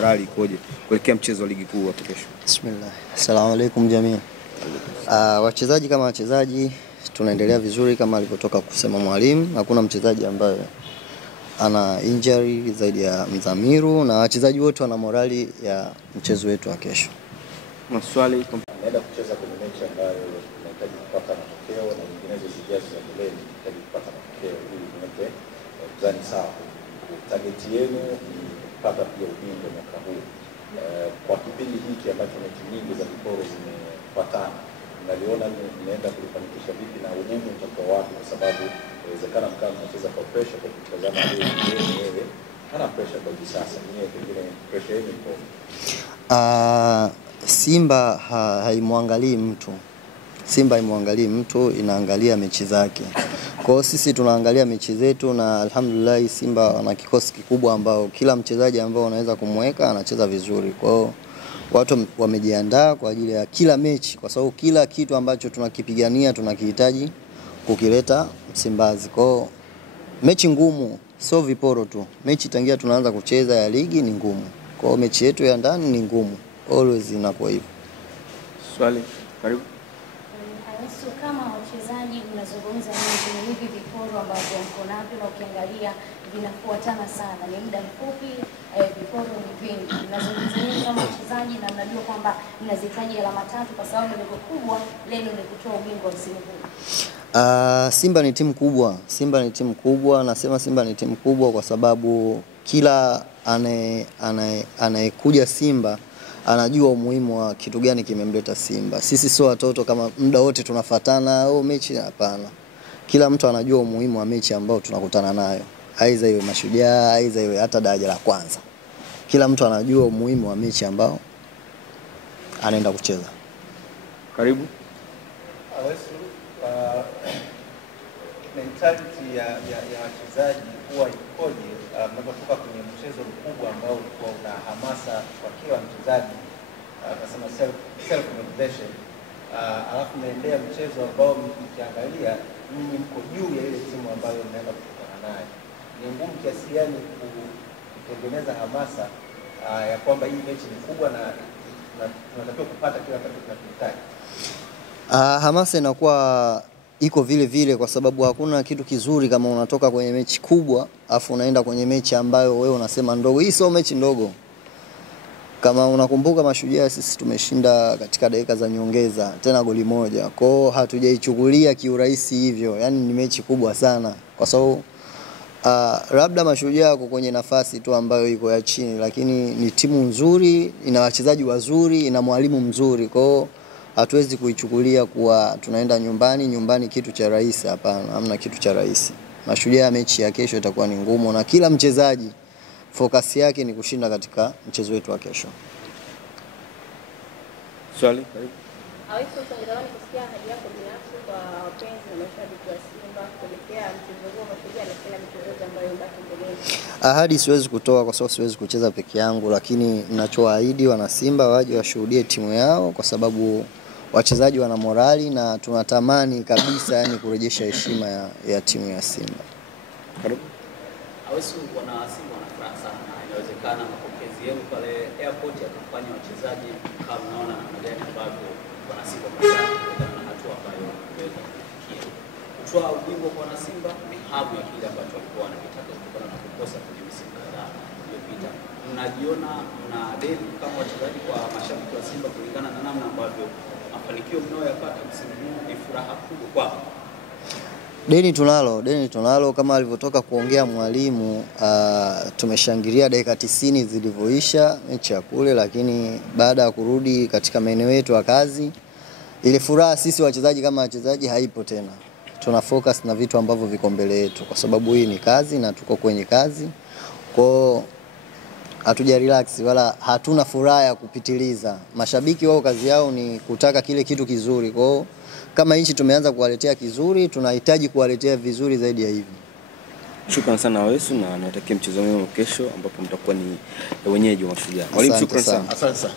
morali ikoje kuelekea mchezo wa ligi kuu hapo kesho? Bismillah. Asalamu alaykum jamii. Wachezaji kama wachezaji tunaendelea vizuri kama alivyotoka kusema mwalimu. Hakuna mchezaji ambaye ana injury zaidi ya Mzamiru, na wachezaji wote wana morali ya mchezo wetu wa kesho. Maswali naenda kucheza kwenye mechi ambayo inahitaji kupata matokeo na nyinginezo zijazo za mbele inahitaji kupata matokeo ili tuweke mzani sawa. Target yenu ni kupata pia ubingwa mwaka huu. Kwa kipindi hiki ambacho mechi nyingi za viporo zimefuatana, mnaliona mnaenda kulifanikisha vipi na ugumu utakuwa wapi, kwa sababu inawezekana mkao mnacheza kwa pressure kwa kutazama wewe hana pressure kwa sasa, nyewe pengine pressure yenu ipo. Simba haimwangalii mtu. Simba haimwangalii mtu, inaangalia mechi zake. Kwa hiyo sisi tunaangalia mechi zetu, na alhamdulillah Simba wana kikosi kikubwa ambao kila mchezaji ambao wanaweza kumweka anacheza vizuri. Kwa hiyo watu wamejiandaa kwa ajili ya kila mechi, kwa sababu kila kitu ambacho tunakipigania tunakihitaji kukileta Msimbazi. Kwa hiyo mechi ngumu, sio viporo tu. Mechi tangia tunaanza kucheza ya ligi ni ngumu. Kwa hiyo mechi yetu ya ndani ni ngumu. Always inakuwa hivyo. Swali, karibu. Kama wachezaji mnazungumza ni hivi viporo ambavyo mko navyo na ukiangalia vinafuatana sana, ni muda mfupi, viporo ni vingi. Mnazungumza nini kama wachezaji na mnajua kwamba mnazihitaji alama 3 kwa sababu lengo kubwa leo ni kutoa ubingwa msimu huu? Simba ni timu kubwa. Simba ni timu kubwa. Nasema Simba ni timu kubwa kwa sababu kila anayekuja Simba anajua umuhimu wa kitu gani kimemleta Simba. Sisi sio watoto kama muda wote tunafuatana mechi, hapana. Kila mtu anajua umuhimu wa mechi ambao tunakutana nayo. Aiza iwe Mashujaa, aiza iwe hata daraja la kwanza. Kila mtu anajua umuhimu wa mechi ambao anaenda kucheza. Karibu. Mentality ya wachezaji huwa ikoje mnapotoka kwenye mchezo mkubwa ambao ulikuwa una hamasa kwa kila mchezaji, nasema self motivation, alafu mnaendea mchezo ambao mkiangalia nyinyi mko juu ya ile timu ambayo mnaenda kukutana nayo, ni ngumu kiasi gani kutengeneza hamasa ya kwamba hii mechi ni kubwa na tunatakiwa kupata kila kitu tunachotaka? Hamasa inakuwa iko vile vile kwa sababu hakuna kitu kizuri kama unatoka kwenye mechi kubwa afu unaenda kwenye mechi ambayo wewe unasema ndogo. Hii sio mechi ndogo. Kama unakumbuka Mashujaa sisi tumeshinda katika dakika za nyongeza, tena goli moja. Kwa hiyo hatujaichukulia kiurahisi hivyo. Yaani ni mechi kubwa sana kwa sababu labda Mashujaa kwa kwenye nafasi tu ambayo iko ya chini, lakini ni timu nzuri, ina wachezaji wazuri, ina mwalimu mzuri. Kwa hiyo hatuwezi kuichukulia kuwa tunaenda nyumbani kitu cha rahisi. Hapana, hamna kitu cha rahisi. Mashujaa mechi ya kesho itakuwa ni ngumu, na kila mchezaji focus yake ni kushinda katika mchezo wetu wa kesho. Swali, karibu. Hawezi kutangaza kusikia hadi yako binafsi kwa wapenzi na mashabiki wa Simba kuelekea mchezo huo Mashujaa na kila mchezo ambayo baki mbele? Ahadi siwezi kutoa kwa sababu siwezi kucheza peke yangu, lakini ninachoahidi wana Simba waje washuhudie timu yao kwa sababu wachezaji wana morali na tunatamani kabisa yani kurejesha heshima ya timu ya Simba. Karibu. Hawezi wana Simba wana furaha sana, na inawezekana mapokezi yenu pale airport yakafanya wachezaji kama naona namna gani ambavyo wana Simba kutokana na hatua ambayo wameweza kufikia. Kutoa ubingwa kwa wana Simba ni hamu ya kile ambacho walikuwa wanakitaka kutokana na kukosa kwenye msimu kadhaa iliyopita. Mnajiona mna deni kama wachezaji kwa mashabiki wa Simba kulingana na namna ambavyo mafanikio mnayoyapata msimu huu ni furaha kubwa kwao? Deni tunalo kama alivyotoka kuongea mwalimu. Tumeshangilia dakika 90 zilivyoisha mechi ya kule, lakini baada ya kurudi katika maeneo yetu ya kazi ile furaha sisi wachezaji kama wachezaji haipo tena. Tuna focus na vitu ambavyo viko mbele yetu kwa sababu hii ni kazi na tuko kwenye kazi. Kwa hatuja relax wala hatuna furaha ya kupitiliza. Mashabiki wao kazi yao ni kutaka kile kitu kizuri. Kwa kama hichi tumeanza kuwaletea kizuri, tunahitaji kuwaletea vizuri zaidi ya hivi. Shukrani sana Wesu na natakia mchezo mwema kesho ambapo mtakuwa ni wenyeji wa Mashujaa. Mwalimu, shukrani sana. Asante sana.